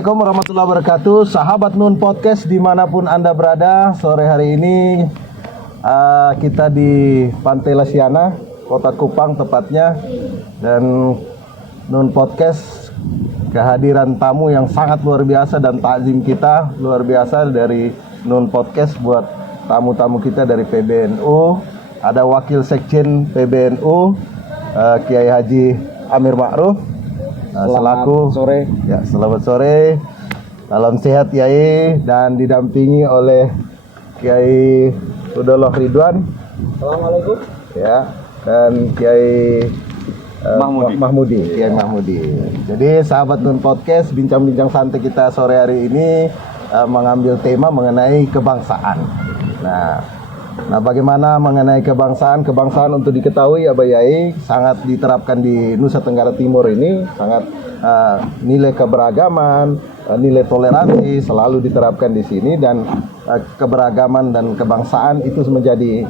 Assalamualaikum warahmatullahi wabarakatuh. Sahabat Nun Podcast dimanapun Anda berada, sore hari ini kita di Pantai Lasiana, Kota Kupang tepatnya. Dan Nun Podcast kehadiran tamu yang sangat luar biasa dan takzim kita luar biasa dari Nun Podcast buat tamu-tamu kita dari PBNU. Ada Wakil Sekjen PBNU, Kiai Haji Amir Ma'ruf. Selaku sore. Ya, selamat sore. Salam sehat Kiai, dan didampingi oleh Kiai Hudollah Ridwan. Assalamualaikum. Ya, dan Kiai Mahmudi. Kiai Mahmudi. Jadi sahabat Nun Podcast, bincang-bincang santai kita sore hari ini mengambil tema mengenai kebangsaan. Nah, bagaimana mengenai kebangsaan? Kebangsaan untuk diketahui ya Bayai sangat diterapkan di Nusa Tenggara Timur ini, sangat nilai keberagaman, nilai toleransi selalu diterapkan di sini, dan keberagaman dan kebangsaan itu menjadi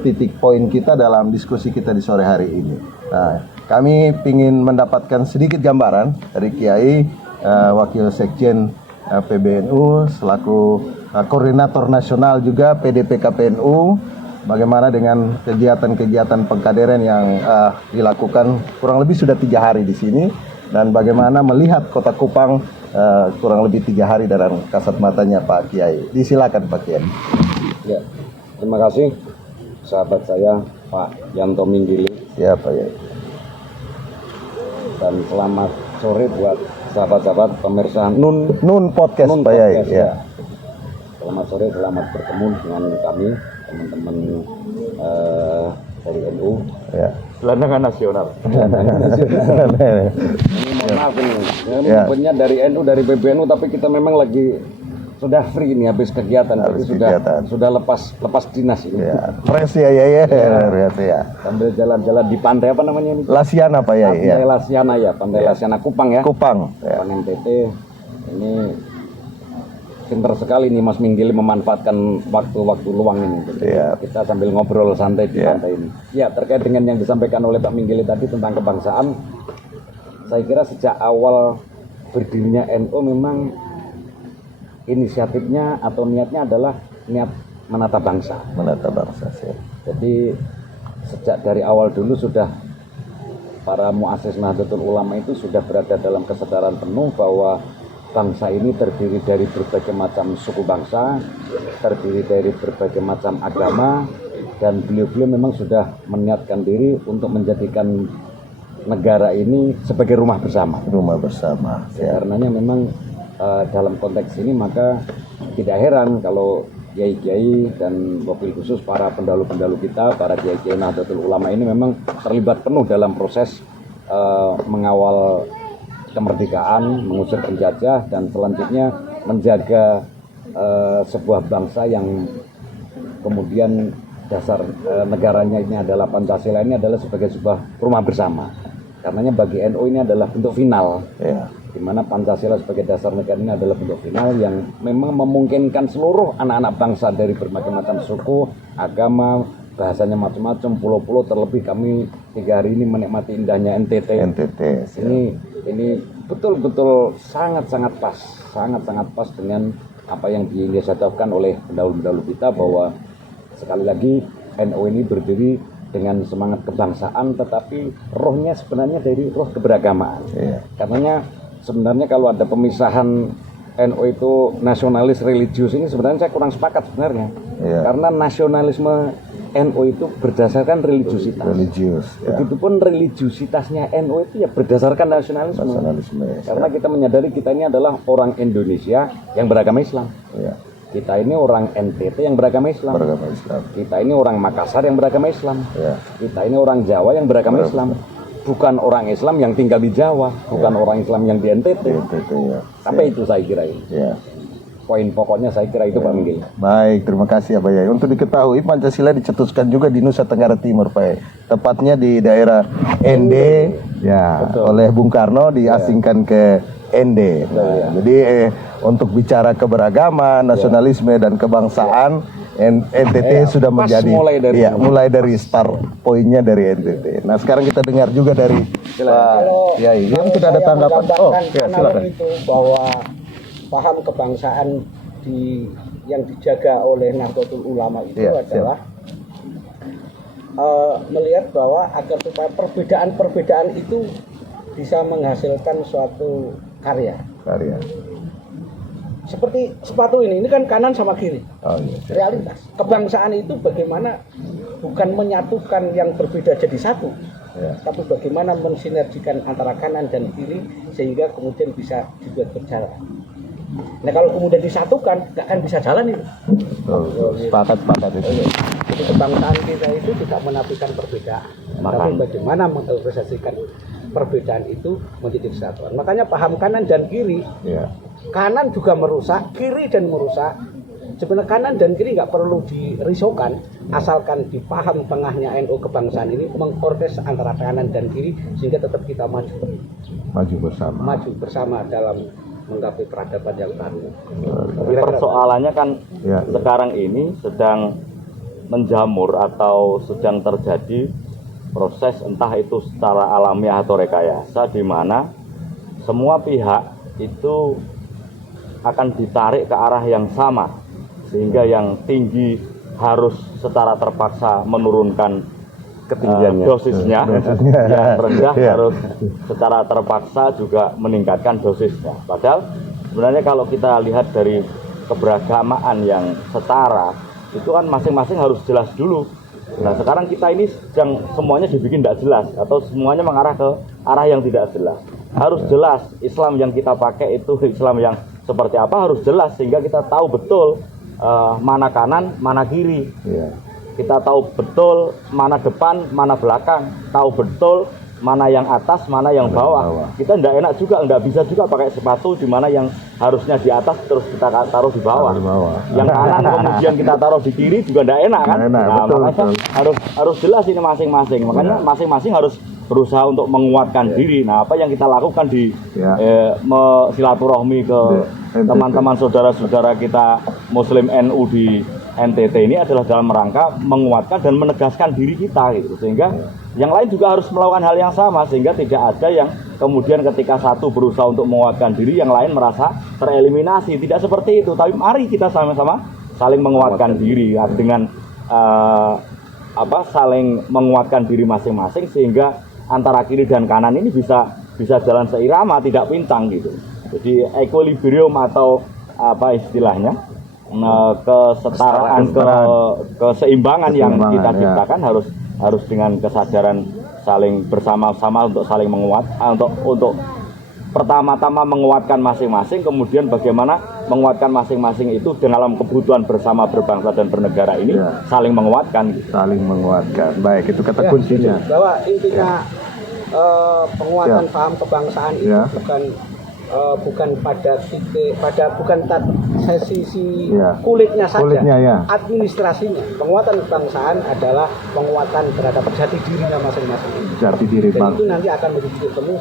titik poin kita dalam diskusi kita di sore hari ini. Nah, kami ingin mendapatkan sedikit gambaran dari Kiai, Wakil Sekjen PBNU selaku Koordinator Nasional juga PDP KPNU, bagaimana dengan kegiatan-kegiatan pengkaderan yang dilakukan kurang lebih sudah 3 hari di sini, dan bagaimana melihat Kota Kupang kurang lebih 3 hari dalam kasat matanya Pak Kiai. Disilakan Pak Kiai. Ya, terima kasih sahabat saya Pak Yanto Minggili. Ya Pak Kiai. Dan selamat sore buat sahabat-sahabat pemirsa Nun Podcast Pak Kiai. Ya. Selamat sore, selamat bertemu dengan kami teman-teman dari NU. Ya. Gelandangan Nasional. Ini mohon maaf ini punya dari NU, dari PBNU, tapi kita memang lagi sudah free ini habis kegiatan, sudah lepas dinas ini. Ya. Fresh ya. Sambil jalan-jalan di pantai apa namanya ini? Lasiana Pak Yai. Pantai Lasiana ya, Pantai Lasiana Kupang ya. Kupang. Ya. NTT ini pintar sekali nih Mas Minggili memanfaatkan waktu-waktu luang ini. Jadi kita sambil ngobrol santai di pantai ini. Ya, terkait dengan yang disampaikan oleh Pak Minggili tadi tentang kebangsaan, saya kira sejak awal berdirinya NU memang inisiatifnya atau niatnya adalah niat menata bangsa. Menata bangsa sih. Jadi sejak dari awal dulu sudah para muassis Nahdlatul Ulama itu sudah berada dalam kesadaran penuh bahwa bangsa ini terdiri dari berbagai macam suku bangsa, terdiri dari berbagai macam agama, dan beliau-beliau memang sudah meniatkan diri untuk menjadikan negara ini sebagai rumah bersama. Rumah bersama. Ya. Karenanya memang dalam konteks ini maka tidak heran kalau kiai-kiai dan wabil khusus para pendahulu-pendahulu kita, para kiai-kiai Nahdlatul Ulama ini memang terlibat penuh dalam proses mengawal kemerdekaan, mengusir penjajah, dan selanjutnya menjaga sebuah bangsa yang kemudian dasar negaranya ini adalah Pancasila, ini adalah sebagai sebuah rumah bersama. Karenanya bagi NU ini adalah bentuk final, di mana Pancasila sebagai dasar negara ini adalah bentuk final yang memang memungkinkan seluruh anak-anak bangsa dari berbagai macam suku, agama, bahasanya macam-macam, pulau-pulau, terlebih kami 3 hari ini menikmati indahnya NTT. Ini betul-betul sangat-sangat pas dengan apa yang diinisiatifkan oleh pendahulu-pendahulu kita, bahwa sekali lagi NU ini berdiri dengan semangat kebangsaan, tetapi rohnya sebenarnya dari roh keberagamaan. Karenanya sebenarnya kalau ada pemisahan NU itu nasionalis religius, ini sebenarnya saya kurang sepakat sebenarnya. Karena nasionalisme NU itu berdasarkan religiusitas. Begitupun religiusitasnya NU itu ya berdasarkan nasionalisme. Karena kita menyadari kita ini adalah orang Indonesia yang beragama Islam. Kita ini orang NTT yang beragama Islam. Kita ini orang Makassar yang beragama Islam. Kita ini orang Jawa yang beragama Islam. Bukan orang Islam yang tinggal di Jawa, bukan orang Islam yang di NTT. Sampai itu saya kira ini. Poin pokoknya saya kira itu Pak Minggili. Baik, terima kasih ya Pak Yai. Untuk diketahui Pancasila dicetuskan juga di Nusa Tenggara Timur Pak Yai. Tepatnya di daerah ND oleh Bung Karno, diasingkan ke ND. Jadi untuk bicara keberagaman, nasionalisme dan kebangsaan, NTT sudah menjadi mulai dari start poinnya dari NTT. Nah, sekarang kita dengar juga dari Pak Kiai yang sudah ada tanggapan. Silakan. Bahwa paham kebangsaan yang dijaga oleh Nahdlatul Ulama itu adalah melihat bahwa agar supaya perbedaan-perbedaan itu bisa menghasilkan suatu karya. Seperti sepatu ini kan kanan sama kiri. Realitas kebangsaan itu bagaimana bukan menyatukan yang berbeda jadi satu, tapi bagaimana mensinergikan antara kanan dan kiri sehingga kemudian bisa dibuat berjalan. Nah kalau kemudian disatukan, nggak akan bisa jalan itu. Sepakat itu. Jadi kebangsaan kita itu tidak menafikan perbedaan, tapi bagaimana mengorganisasikan perbedaan itu menjadi kesatuan. Makanya paham kanan dan kiri. Kanan juga merusak, kiri dan merusak. Sebenarnya kanan dan kiri nggak perlu dirisaukan, asalkan dipaham tengahnya NU kebangsaan ini mengordes antara kanan dan kiri sehingga tetap kita maju bersama dalam menggapai peradaban yang baru. Persoalannya kan sekarang ini sedang menjamur atau sedang terjadi proses entah itu secara alamiah atau rekayasa di mana semua pihak itu akan ditarik ke arah yang sama sehingga yang tinggi harus secara terpaksa menurunkan ketinggiannya dosisnya, yang rendah harus secara terpaksa juga meningkatkan dosisnya. Padahal sebenarnya kalau kita lihat dari keberagamaan yang setara itu kan masing-masing harus jelas dulu. Nah sekarang kita ini sedang semuanya dibikin tidak jelas atau semuanya mengarah ke arah yang tidak jelas. Harus jelas Islam yang kita pakai itu Islam yang seperti apa harus jelas sehingga kita tahu betul mana kanan, mana kiri. Kita tahu betul mana depan, mana belakang, tahu betul mana yang atas, mana yang bawah. Kita tidak enak juga, tidak bisa juga pakai sepatu di mana yang harusnya di atas terus kita taruh di bawah. Yang kanan kemudian kita taruh di kiri juga tidak enak kan? Makanya harus jelas ini masing-masing. Makanya masing-masing harus berusaha untuk menguatkan diri. Nah, apa yang kita lakukan di silaturahmi ke teman-teman saudara-saudara kita Muslim NU di NTT ini adalah dalam rangka menguatkan dan menegaskan diri kita gitu. Sehingga yang lain juga harus melakukan hal yang sama sehingga tidak ada yang kemudian ketika satu berusaha untuk menguatkan diri yang lain merasa tereliminasi. Tidak seperti itu, tapi mari kita sama-sama saling menguatkan diri dengan saling menguatkan diri masing-masing sehingga antara kiri dan kanan ini bisa jalan seirama, tidak pincang gitu. Jadi equilibrium atau apa istilahnya kesetaraan, keseimbangan yang kita ciptakan harus dengan kesadaran saling bersama-sama untuk saling menguat, untuk pertama-tama menguatkan masing-masing, kemudian bagaimana menguatkan masing-masing itu dalam kebutuhan bersama berbangsa dan bernegara ini saling menguatkan. Saling menguatkan. Baik, itu kata kuncinya. Bahwa intinya penguatan paham kebangsaan itu bukan pada titik, bukan sisi kulitnya saja, administrasinya. Penguatan kebangsaan adalah penguatan terhadap jati dirinya masing-masing. Jati diri. Dan itu nanti akan menjadi titik temu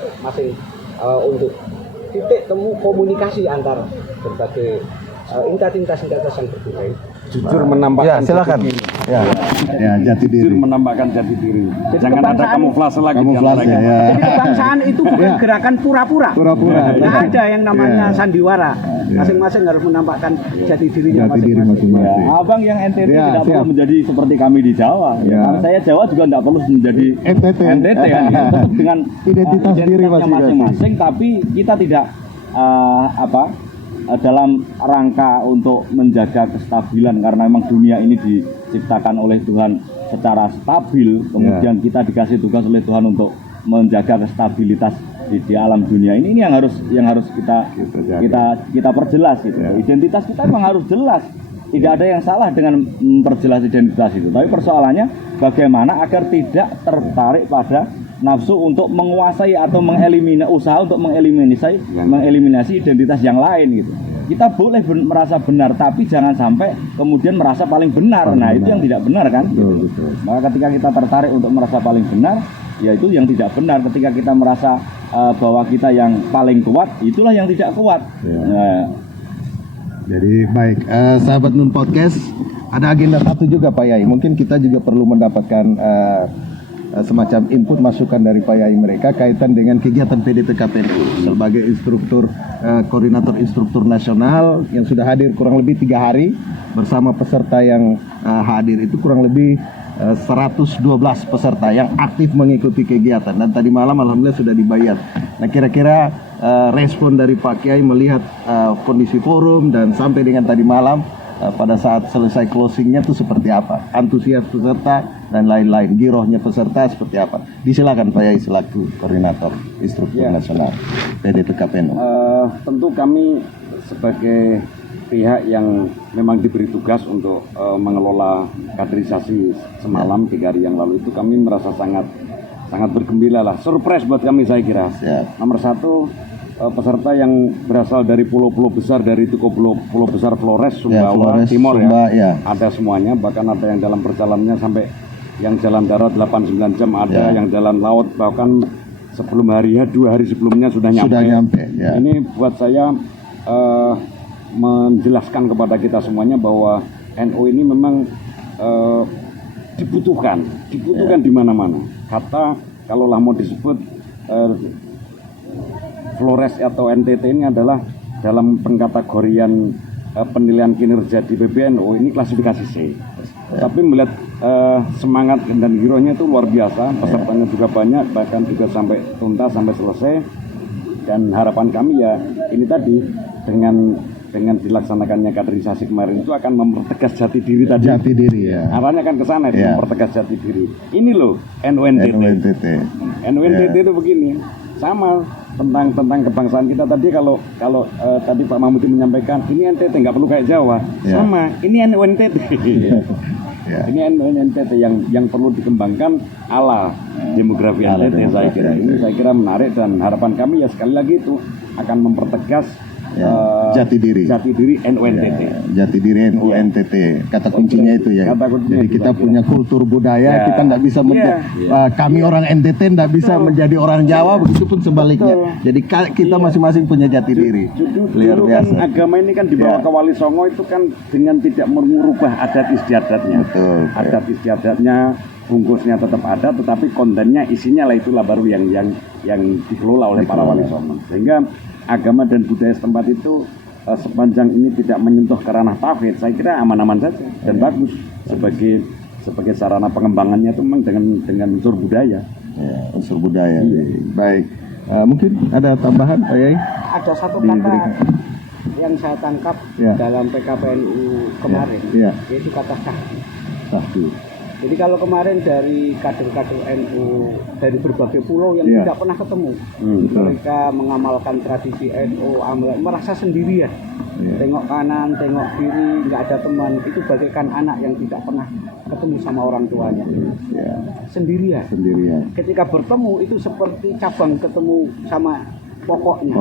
untuk titik temu komunikasi antar berbagai entitas yang berbeda. Jujur menampakkan silakan. Jati diri. Jujur menampakkan jati diri. Jadi jangan ada kamuflase lagi. Jadi kebangsaan itu bukan gerakan pura-pura. Nggak ada yang namanya sandiwara. Masing-masing harus menampakkan jati dirinya masing-masing. Abang yang NTT tidak perlu menjadi seperti kami di Jawa. Saya Jawa juga tidak perlu menjadi NTT kan. Dengan identitas diri masing-masing, tapi kita tidak dalam rangka untuk menjaga kestabilan karena memang dunia ini diciptakan oleh Tuhan secara stabil, kemudian kita dikasih tugas oleh Tuhan untuk menjaga kestabilitas di alam dunia ini yang harus kita perjelas gitu. Identitas kita memang harus jelas. Tidak ada yang salah dengan memperjelas identitas itu, tapi persoalannya bagaimana agar tidak tertarik pada nafsu untuk menguasai atau usaha untuk mengeliminasi identitas yang lain gitu. Kita boleh merasa benar, tapi jangan sampai kemudian merasa paling benar. Nah, itu yang tidak benar kan? Betul. Maka ketika kita tertarik untuk merasa paling benar, ya itu yang tidak benar. Ketika kita merasa bahwa kita yang paling kuat, itulah yang tidak kuat. Jadi baik, sahabat Nun Podcast, ada agenda satu juga Pak Yai. Mungkin kita juga perlu mendapatkan semacam input masukan dari Pak Yai mereka kaitan dengan kegiatan PDPKPNU sebagai koordinator instruktur nasional yang sudah hadir kurang lebih 3 hari bersama peserta yang hadir itu kurang lebih 112 peserta yang aktif mengikuti kegiatan, dan tadi malam alhamdulillah sudah dibayar. Nah, kira-kira respon dari Pak Kiai melihat kondisi forum dan sampai dengan tadi malam pada saat selesai closingnya itu seperti apa? Antusias peserta dan lain-lain, girohnya peserta seperti apa? Disilakan Pak Yai selaku koordinator instruktur nasional PDPKPNU. Tentu kami sebagai pihak yang memang diberi tugas untuk mengelola kaderisasi semalam 3 hari yang lalu itu, kami merasa sangat bergembira lah, surprise buat kami saya kira. Nomor 1, peserta yang berasal dari pulau-pulau besar, dari itu pulau besar Flores, Sumbawa, Timor Sumba, ya, ada semuanya, bahkan ada yang dalam perjalanannya sampai yang jalan darat 8-9 jam ada, yang jalan laut bahkan sebelum hari 2 hari sebelumnya sudah nyampe. Ini buat saya menjelaskan kepada kita semuanya bahwa NU ini memang dibutuhkan di mana-mana. Kata kalaulah mau disebut Flores atau NTT ini adalah dalam pengkategorian penilaian kinerja di PBNU ini klasifikasi C. Tapi melihat semangat dan girohnya itu luar biasa, pesertanya juga banyak, bahkan juga sampai tuntas, sampai selesai. Dan harapan kami ya ini tadi, dengan dilaksanakannya kaderisasi kemarin itu akan mempertegas jati diri tadi. Jati diri ya. Arahnya kan ke sana itu, mempertegas jati diri. Ini loh NUNTT. NUNTT itu begini, sama tentang kebangsaan kita tadi. Kalau tadi Pak Mahmudi menyampaikan ini NTT nggak perlu kayak Jawa, sama ini NUNTT. Ini NUNTT yang perlu dikembangkan ala demografi NTT. Saya kira menarik, dan harapan kami ya sekali lagi itu akan mempertegas jati diri NUNTT. Jati diri NUNTT. Kata kuncinya itu ya. Jadi kita punya kultur budaya, kita nggak bisa kami orang NTT nggak bisa menjadi orang Jawa, begitupun sebaliknya. Jadi kita masing-masing punya jati diri. Luar biasa. Kan agama ini kan dibawa ke Wali Songo itu kan dengan tidak merubah adat istiadatnya. Adat istiadatnya, bungkusnya tetap ada, tetapi kontennya, isinya lah itulah baru yang dikelola oleh para Wali Songo. Sehingga agama dan budaya setempat itu sepanjang ini tidak menyentuh ke ranah tauhid, saya kira aman-aman saja dan bagus sebagai sarana pengembangannya itu memang dengan unsur budaya. Unsur budaya. Baik. Mungkin ada tambahan Pak Yai? Ada satu kata yang saya tangkap dalam PKPNU kemarin, yaitu kata sahdu. Jadi kalau kemarin dari kader-kader NU dari berbagai pulau yang tidak pernah ketemu, mereka mengamalkan tradisi NU, merasa sendirian. Tengok kanan, tengok kiri, nggak ada teman. Itu bagaikan anak yang tidak pernah ketemu sama orang tuanya. Sendirian. Ketika bertemu itu seperti cabang ketemu sama pokoknya.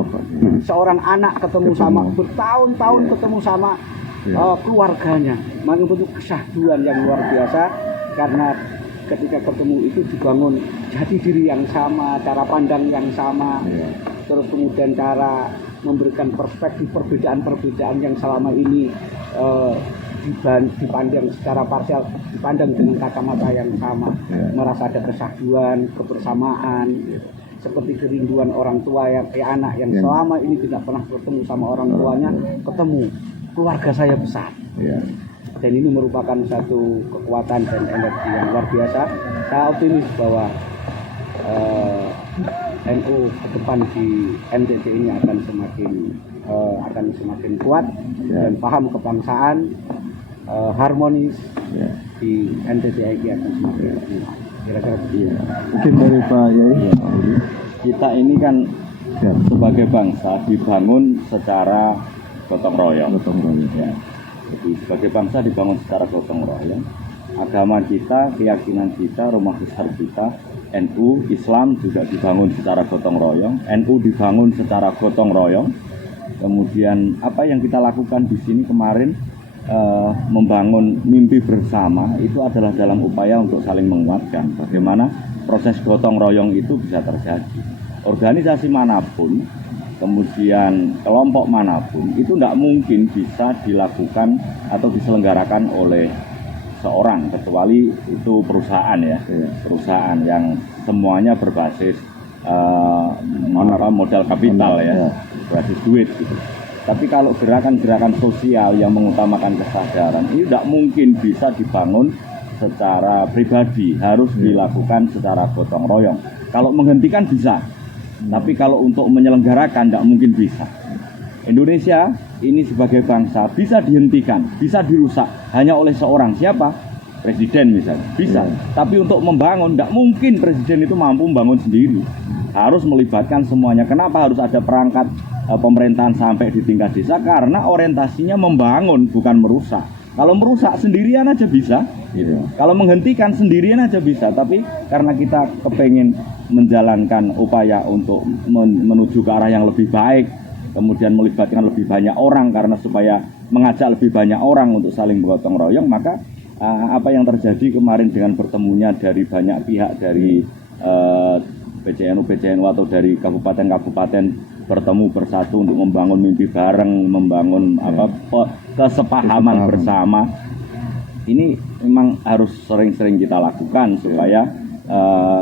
Seorang anak ketemu sama, bertahun-tahun ketemu sama keluarganya. Membentuk kesahduan yang luar biasa. Karena ketika ketemu itu dibangun jati diri yang sama, cara pandang yang sama, terus kemudian cara memberikan perspektif perbedaan-perbedaan yang selama ini dipandang secara parsial, dipandang dengan kacamata yang sama, merasa ada kesahduan, kebersamaan, seperti kerinduan orang tua anak yang selama ini tidak pernah bertemu sama orang tuanya, ketemu, keluarga saya besar. Dan ini merupakan satu kekuatan dan energi yang luar biasa. Saya optimis bahwa NU ke depan di NTT ini akan semakin kuat dan paham kebangsaan, harmonis di NTT ini akan semakin kira-kira begitu. Mungkin dari Pak Yai. Kita ini kan sebagai bangsa dibangun secara gotong royong. Jadi sebagai bangsa dibangun secara gotong royong. Agama kita, keyakinan kita, rumah besar kita, NU, Islam juga dibangun secara gotong royong. NU dibangun secara gotong royong. Kemudian apa yang kita lakukan di sini kemarin membangun mimpi bersama itu adalah dalam upaya untuk saling menguatkan. Bagaimana proses gotong royong itu bisa terjadi. Organisasi manapun, kemudian kelompok manapun itu tidak mungkin bisa dilakukan atau diselenggarakan oleh seorang, kecuali itu perusahaan ya, perusahaan yang semuanya berbasis modal kapital ya, berbasis duit gitu. Tapi kalau gerakan-gerakan sosial yang mengutamakan kesadaran ini tidak mungkin bisa dibangun secara pribadi, harus dilakukan secara gotong royong. Kalau menghentikan bisa, tapi kalau untuk menyelenggarakan tidak mungkin bisa. Indonesia ini sebagai bangsa bisa dihentikan, bisa dirusak hanya oleh seorang, siapa? Presiden misalnya, bisa. Tapi untuk membangun, tidak mungkin presiden itu mampu membangun sendiri. Harus melibatkan semuanya. Kenapa harus ada perangkat pemerintahan sampai di tingkat desa? Karena orientasinya membangun, bukan merusak. Kalau merusak sendirian aja bisa, gitu. Kalau menghentikan sendirian aja bisa. Tapi karena kita kepengen menjalankan upaya untuk menuju ke arah yang lebih baik, kemudian melibatkan lebih banyak orang karena supaya mengajak lebih banyak orang untuk saling bergotong royong, maka apa yang terjadi kemarin dengan bertemunya dari banyak pihak, dari PCNU atau dari kabupaten-kabupaten bertemu bersatu untuk membangun mimpi bareng, membangun kesepahaman bersama. Ini memang harus sering-sering kita lakukan supaya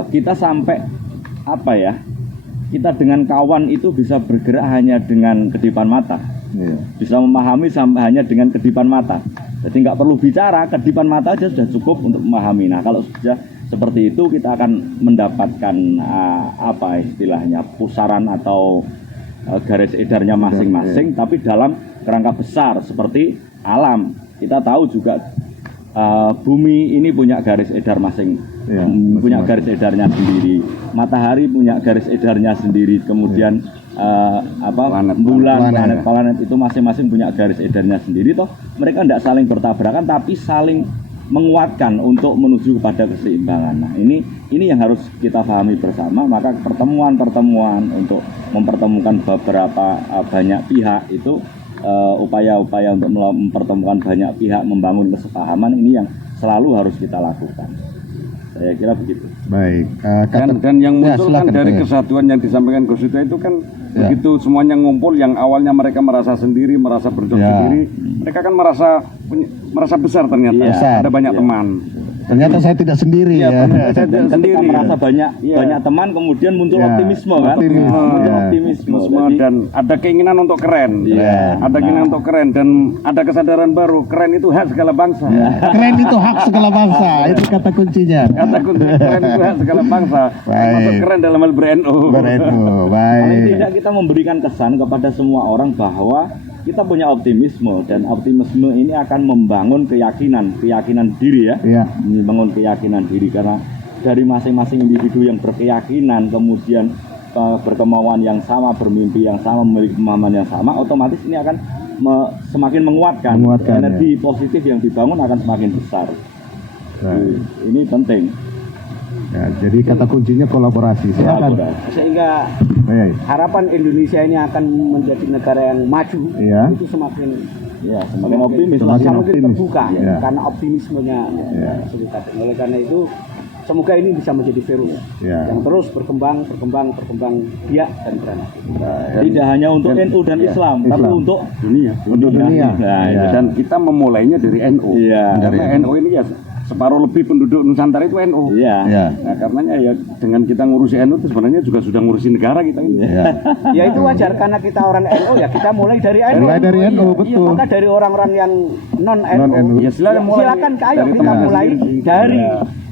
kita sampai kita dengan kawan itu bisa bergerak hanya dengan kedipan mata, bisa memahami sampai hanya dengan kedipan mata. Jadi nggak perlu bicara, kedipan mata aja sudah cukup untuk memahami. Nah kalau sudah seperti itu kita akan mendapatkan istilahnya pusaran atau garis edarnya masing-masing, tapi dalam kerangka besar seperti alam. Kita tahu juga bumi ini punya garis edar punya garis edarnya sendiri. Matahari punya garis edarnya sendiri. Kemudian planet itu masing-masing punya garis edarnya sendiri. Toh mereka tidak saling bertabrakan, tapi saling menguatkan untuk menuju kepada keseimbangan. Nah, ini yang harus kita pahami bersama. Maka pertemuan-pertemuan untuk mempertemukan beberapa banyak pihak itu upaya-upaya untuk mempertemukan banyak pihak, membangun kesepahaman, ini yang selalu harus kita lakukan. Saya kira begitu. Baik. Dan yang muncul kan dari kesatuan yang disampaikan Gus Ito itu kan begitu semuanya ngumpul, yang awalnya mereka merasa sendiri, merasa berjuang sendiri, mereka kan merasa besar ternyata. Ada banyak teman. Ternyata saya tidak sendiri ya. Saya tidak sendiri. Merasa banyak teman, kemudian muncul optimisme kan? Muncul optimisme dan ada keinginan untuk keren. Ada keinginan untuk keren dan ada kesadaran baru, keren itu hak segala bangsa. Keren itu hak segala bangsa, itu kata kuncinya. Kata kunci keren itu hak segala bangsa. Masuk keren dalam hal BNU. Baik. Paling tidak kita memberikan kesan kepada semua orang bahwa kita punya optimisme, dan optimisme ini akan membangun keyakinan diri ya. Membangun keyakinan diri, karena dari masing-masing individu yang berkeyakinan, kemudian berkemauan yang sama, bermimpi yang sama, memiliki pemahaman yang sama, otomatis ini akan semakin menguatkan energi positif yang dibangun akan semakin besar. Ini penting. Ya, jadi kata kuncinya kolaborasi. Sehingga harapan Indonesia ini akan menjadi negara yang maju, itu semakin optimis, semakin terbuka karena optimismenya. Oleh karena itu semoga ini bisa menjadi virus yang terus berkembang biak dan beranak. Tidak hanya untuk NU dan Islam, tapi untuk dunia. Dan kita memulainya dari NU. Karena NU ini ya separuh lebih penduduk Nusantara itu NU. Nah, karenanya ya dengan kita ngurusi NU itu sebenarnya juga sudah ngurusi negara kita ini. Ya itu wajar, karena kita orang NU ya kita mulai dari NU. Mulai dari NU, betul. Maka dari orang-orang yang non NU, ya silakan ayo kita mulai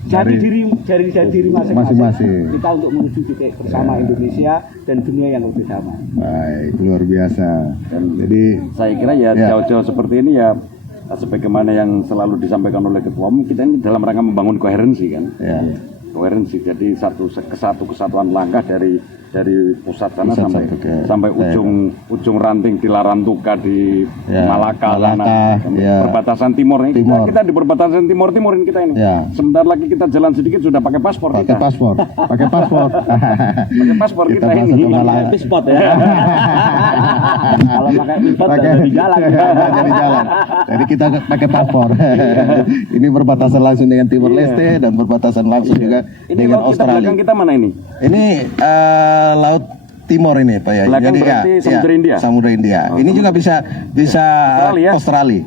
dari diri masing-masing. Kita untuk menuju titik bersama Indonesia dan dunia yang lebih sama. Baik, luar biasa. Jadi saya kira ya jauh-jauh seperti ini ya, sebagaimana yang selalu disampaikan oleh Ketua Umum, kita ini dalam rangka membangun koherensi kan. Koherensi, jadi kesatuan langkah dari pusat sana sampai ujung ranting di Larantuka di Malaka sana, perbatasan timur ini. Kita di perbatasan timur ini kita ini. Sebentar lagi kita jalan sedikit sudah pakai paspor. Pakai paspor. Pakai paspor kita ini. Pakai spot ya. Kalau pakai spot di jalan. Jadi kita pakai paspor. Ini berbatasan langsung dengan Timor Leste dan berbatasan langsung juga dengan Australia. Belakang kita mana ini? Ini laut timur ini Pak ya. Belakang Jadi berarti Samudra India. Samudra India. Ini juga bisa Australia.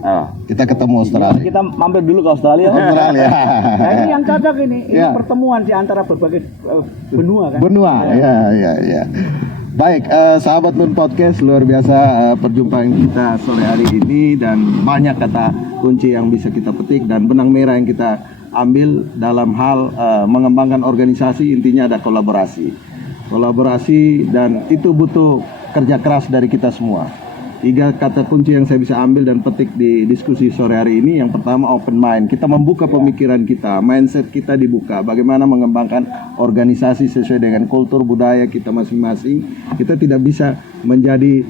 Kita ketemu Australia. Kita mampir dulu ke Australia. Australia. Nah, ini yang cocok ini pertemuan di antara berbagai benua kan. Benua, ya. Baik, sahabat Nun Podcast, luar biasa perjumpaan kita sore hari ini dan banyak kata kunci yang bisa kita petik dan benang merah yang kita ambil dalam hal mengembangkan organisasi. Intinya ada kolaborasi dan itu butuh kerja keras dari kita semua. 3 kata kunci yang saya bisa ambil dan petik di diskusi sore hari ini. Yang pertama, open mind. Kita membuka pemikiran kita, mindset kita dibuka. Bagaimana mengembangkan organisasi sesuai dengan kultur budaya kita masing-masing. Kita tidak bisa menjadi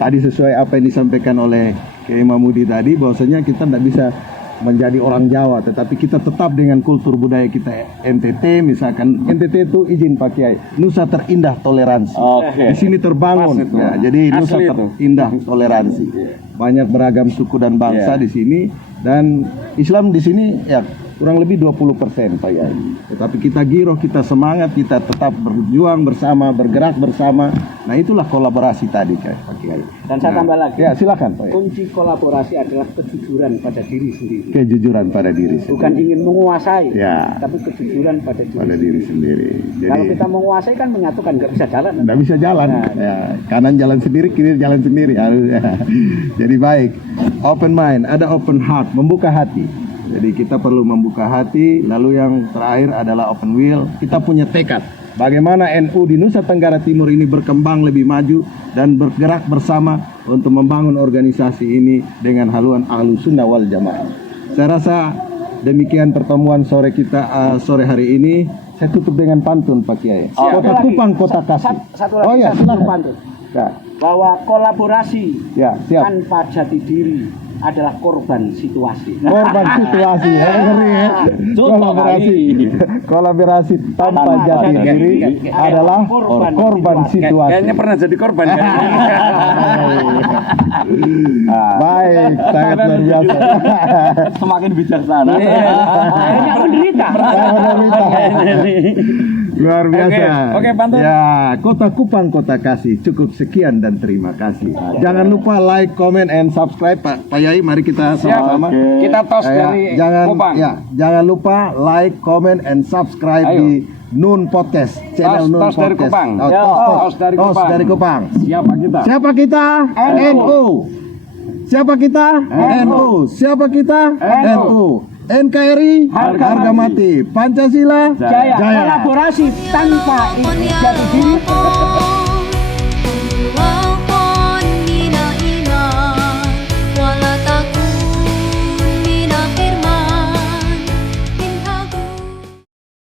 tadi sesuai apa yang disampaikan oleh Kiai Mahmudi tadi, bahwasanya kita tidak bisa menjadi orang Jawa, tetapi kita tetap dengan kultur budaya kita. NTT misalkan, NTT itu izin Pak Kiai, Nusa Terindah Toleransi. Di sini terbangun. Ya, jadi Nusa Terindah Toleransi. Banyak beragam suku dan bangsa di sini dan Islam di sini ya kurang lebih 20% Pak Kiai. Tetapi kita giroh, kita semangat, kita tetap berjuang bersama, bergerak bersama. Nah itulah kolaborasi tadi Pak Kiai. Dan saya tambah lagi. Ya silakan Pak. Kunci kolaborasi adalah kejujuran pada diri sendiri. Kejujuran pada diri sendiri. Bukan ingin menguasai, ya, tapi kejujuran pada diri sendiri. Jadi, kalau kita menguasai kan menyatukan, nggak bisa jalan. Nggak bisa jalan. Ya, kanan jalan sendiri, kiri jalan sendiri. Jadi baik, open mind, ada open heart, membuka hati. Jadi kita perlu membuka hati. Lalu yang terakhir adalah open will. Kita punya tekad. Bagaimana NU di Nusa Tenggara Timur ini berkembang lebih maju dan bergerak bersama untuk membangun organisasi ini dengan haluan Ahlussunnah wal Jamaah. Saya rasa demikian pertemuan sore kita sore hari ini. Saya tutup dengan pantun Pak Kiai. Kota Kupang, kota kasih. Satu lagi, silakan pantun. Ya. Bahwa kolaborasi siap. tanpa jati diri adalah korban situasi. Korban situasi, ngeri ya. Kolaborasi tanpa jati diri adalah korban situasi. Kayaknya pernah jadi korban. Baik, sangat luar biasa. Semakin bijaksana. Kayaknya menderita. Luar biasa. Oke, pantun. Ya, Kota Kupang, kota kasih. Cukup sekian dan terima kasih. Jangan lupa like, comment, and subscribe Pak Yai. Mari kita sama-sama. Kita tos dari Kupang. Jangan lupa like, comment, and subscribe di Nun Podcast, channel Nun Podcast. Dari Kupang. Tos dari Kupang. Siapa kita? Siapa kita? NU. Siapa kita? NU. Siapa kita? NU. NKRI harga mati. Pancasila jaya. Kolaborasi tanpa jati diri